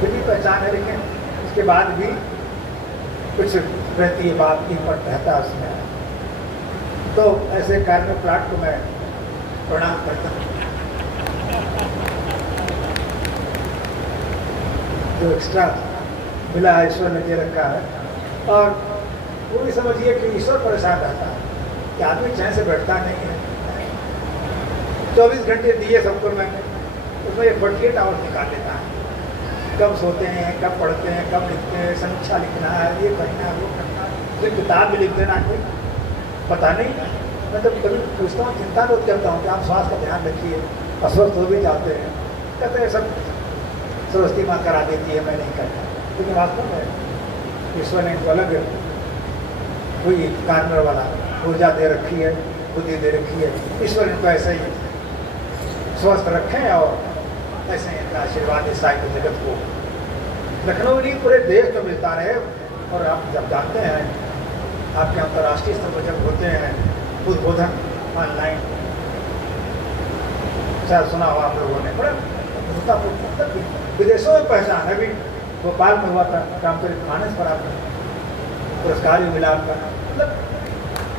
फिर भी पहचान है, लेकिन उसके बाद भी कुछ रहती है बात की पर रहता है उसमें। तो ऐसे कार्मिक प्लाट को मैं प्रणाम करता हूँ। जो एक्स्ट्रा मिला है ईश्वर ने दे रखा है, और वो भी समझिए कि ईश्वर परेशान रहता है कि आदमी चैन से बैठता नहीं है। 24 घंटे दिए सबको मैंने, उसमें ये 48 आवर्स निकाल लेता है। कब सोते हैं, कब पढ़ते हैं, कब लिखते हैं, समीक्षा लिखना है, ये करना है, वो करना है, फिर किताब भी लिख देना कोई पता नहीं। मैं तो कभी पूछता हूँ, चिंता तो करता हूँ कि आप स्वास्थ्य का ध्यान रखिए, अस्वस्थ हो भी जाते हैं, कहते हैं सब सरस्वती माँ करा देती है, मैं नहीं करता। लेकिन वास्तव में ईश्वर ने इनको अलग कोई कार्नर वाला ऊर्जा दे रखी है, बुद्धि दे रखी है। ईश्वर इनको ऐसे ही स्वस्थ रखें और ऐसे ही इनका आशीर्वाद इस साहित्य जगत को लखनऊ नहीं पूरे देश में मिलता रहे। और आप जब जानते हैं, आपके अंतर्राष्ट्रीय स्तर पर जब होते हैं उद्बोधन ऑनलाइन, शायद सुना हुआ आप लोगों ने, बड़ा मतलब विदेशों में पहचान है। अभी भोपाल में हुआ था रामचरित मानस पर आपको पुरस्कार भी मिला आपका। मतलब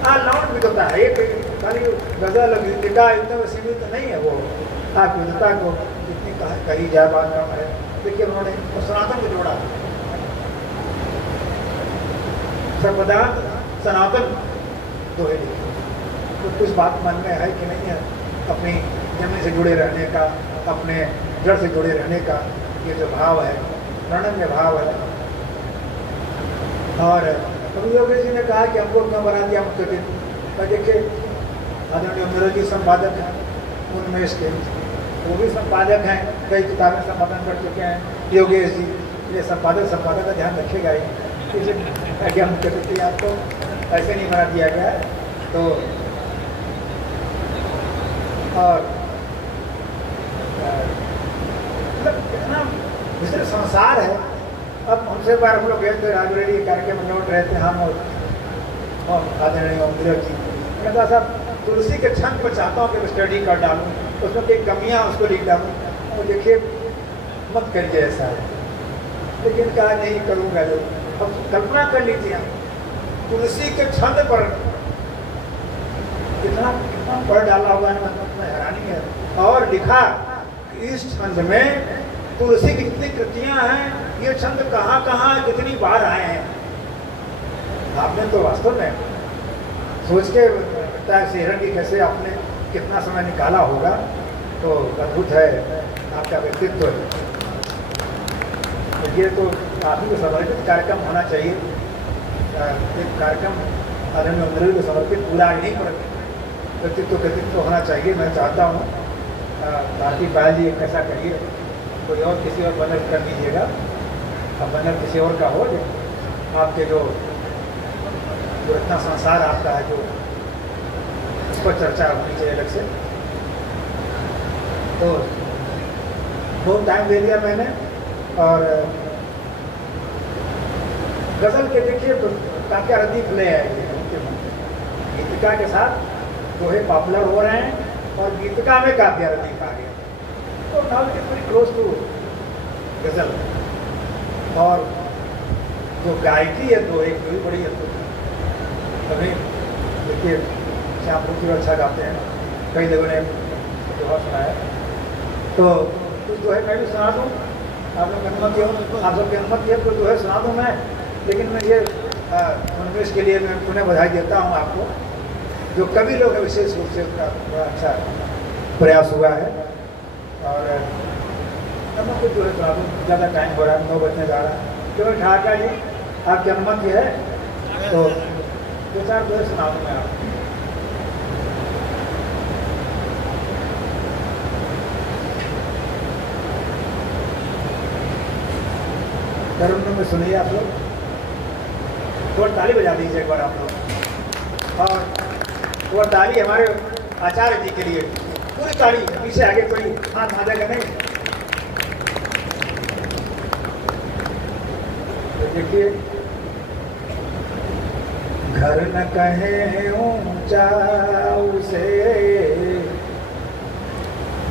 ऑलराउंड विद्वता है, एक खाली गजल गीतिका इतना सीमित नहीं है। वो आप विद्वता को जितनी कही जाए बात कम है। देखिए उन्होंने सनातन को जोड़ा, सर्वदांत सनातन दोहे लिखे। तो कुछ बात मन में है कि नहीं है, अपनी जमीन से जुड़े रहने का, अपने जड़ से जुड़े रहने का ये जो भाव है, प्रणम्य भाव है। और कभी योगेश जी ने कहा कि हमको क्यों बना दिया मुख्य दिन। देखिए आदरणीय मेरे जी संपादक हैं उन्मेष के, वो भी संपादक हैं, कई किताबें संपादन कर चुके हैं योगेश जी। ये संपादक का ध्यान रखेगा ही, इसलिए क्या मुख्य तिथि आपको ऐसे नहीं बना दिया गया है। तो और मतलब कितना विस्तृत संसार है। अब हमसे बार हम लोग गए थे लाइब्रेरी कार्यक्रम में लौट रहे थे हम और आदरणीय नीरज जी। मैंने कहा साहब तुलसी के छंद पर चाहता हूँ कि मैं स्टडी कर डालूँ, उसमें कोई कमियाँ उसको लिख डालूँ। और देखिए मत करिए ऐसा है, लेकिन कहा नहीं करूँगा। जो अब कल्पना कर लीजिए हम तुलसी के छंद पर कितना कितना पढ़ डाला हुआ है, मतलब हैरानी है। और लिखा इस छंद में तुलसी की कितनी कृतियां हैं, ये छंद कहाँ कहाँ कितनी बार आए हैं। आपने तो वास्तव में सोच के लगता है सेहरन की कैसे आपने कितना समय निकाला होगा। तो अद्भुत है आपका व्यक्तित्व। तो ये तो काफ़ी समर्पित कार्यक्रम होना चाहिए। एक कार्यक्रम आदरणीय मंदिर को समर्पित पूरा नहीं पर व्यक्तित्व होना चाहिए। मैं चाहता हूँ भारती पायल जी एक ऐसा करिए, कोई और किसी और बनर कर दीजिएगा। अब बनर किसी और का हो, आपके जो इतना संसार आपका है, जो उस पर चर्चा होनी चाहिए अलग से। तो बहुत टाइम दे दिया मैंने। और गज़ल के देखिए तो काफ़ी रदीफ ले आए गीतिका के साथ, जो है पॉपुलर हो रहे हैं, और गीतिका में काफ़ी रदीफ आ गया। तो now it is very close to ghazal. और जो गायकी है तो एक भी बड़ी अद्भुत है। कभी देखिए श्याम बहुत अच्छा गाते हैं, कई लोगों ने जो सुनाया। तो कुछ जो है मैं भी सुना दूँ, आप लोग अनुमति हो, आप सबकी अनुमति है तो जो है सुना दूँ मैं। लेकिन मैं ये उन्मेष के लिए मैं पुनः बधाई देता हूँ आपको, जो कवि लोग हैं विशेष रूप से उनका बड़ा अच्छा प्रयास हुआ है। और अब कुछ जो है सुना दूँ, ज़्यादा टाइम हो रहा है, 9 बजने जा रहा है। क्यों ठाका जी आपकी अनुमति है तो 2-4 जो है सुना दूँ मैं आपको। तरुण में सुनिए आप लोग, थोड़ा ताली बजा दीजिए एक बार आप लोग। और वो ताली हमारे आचार्य जी के लिए, पूरी ताली, पीछे आगे कोई हाथ मारेगा नहीं। तो देखिए, घर न कहे ऊंचा उसे,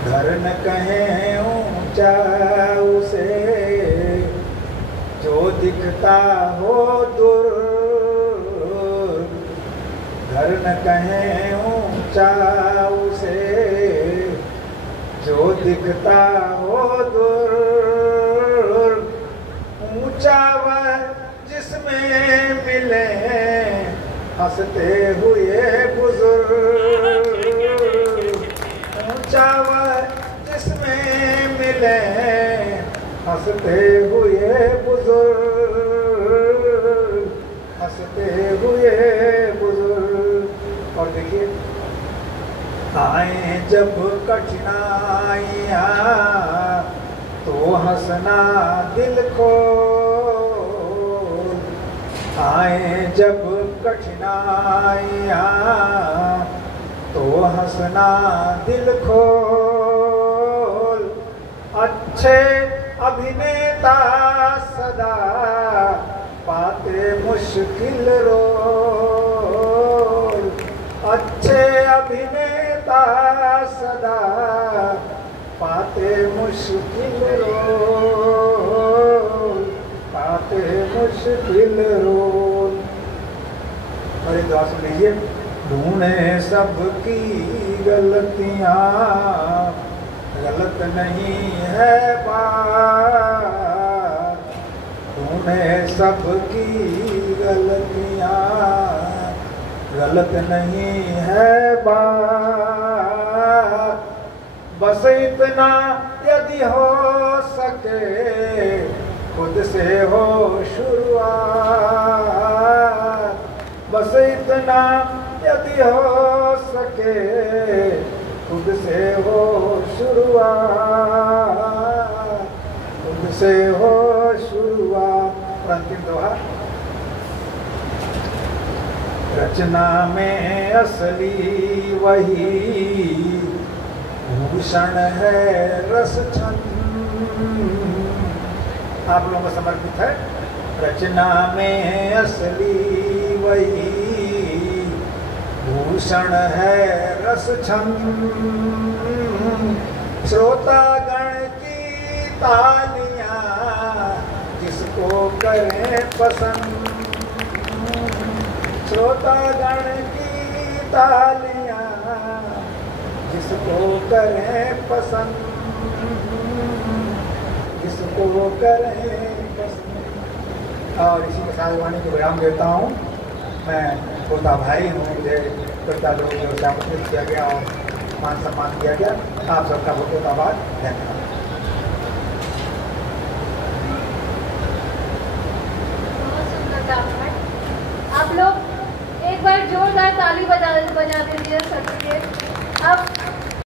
घर न कहे ऊंचा उसे, दिखता हो दूर, घर न कहें ऊंचा उसे, जो दिखता हो दूर, ऊंचा वह जिसमें मिले हंसते हुए बुजुर्ग, ऊंचा वह जिसमें मिले हंसते हुए बुजुर्ग, हंसते हुए बुजुर्ग। और देखिए, आए जब कठिनाइयाँ तो हंसना दिल को, आए जब कठिनाइयाँ तो हंसना दिल खोल, अच्छे अभिनेता सदा पाते मुश्किल रोल, अच्छे अभिनेता सदा पाते मुश्किल रोल, पाते मुश्किल रोल। और एक दुआ सुन लीजिए, ढूंढे सबकी गलतियाँ, गलत नहीं है बात, ढूंढे सबकी गलतियाँ, गलत नहीं है बात, बस इतना यदि हो सके खुद से हो शुरुआत, बस इतना यदि हो सके खुद से हो शुरुआत, खुद से हो शुरुआत। अंतिम दोहा, रचना में असली वही भूषण है रस छंद, आप लोगों को समर्पित है। रचना में असली वही भूषण है रस छंद, श्रोतागण की तालियां जिसको करें पसंद, श्रोतागण की तालियां जिसको करें पसंद, जिसको करें पसंद। और इसी के साथ वाणी को विराम देता हूँ। मैं छोटा भाई हूँ, मुझे छोटा लोग जो आमंत्रित किया गया और मान सम्मान किया गया, आप सबका बहुत बहुत आभार, धन्यवाद। आप लोग एक बार जोरदार ताली बजा दीजिए सबके। अब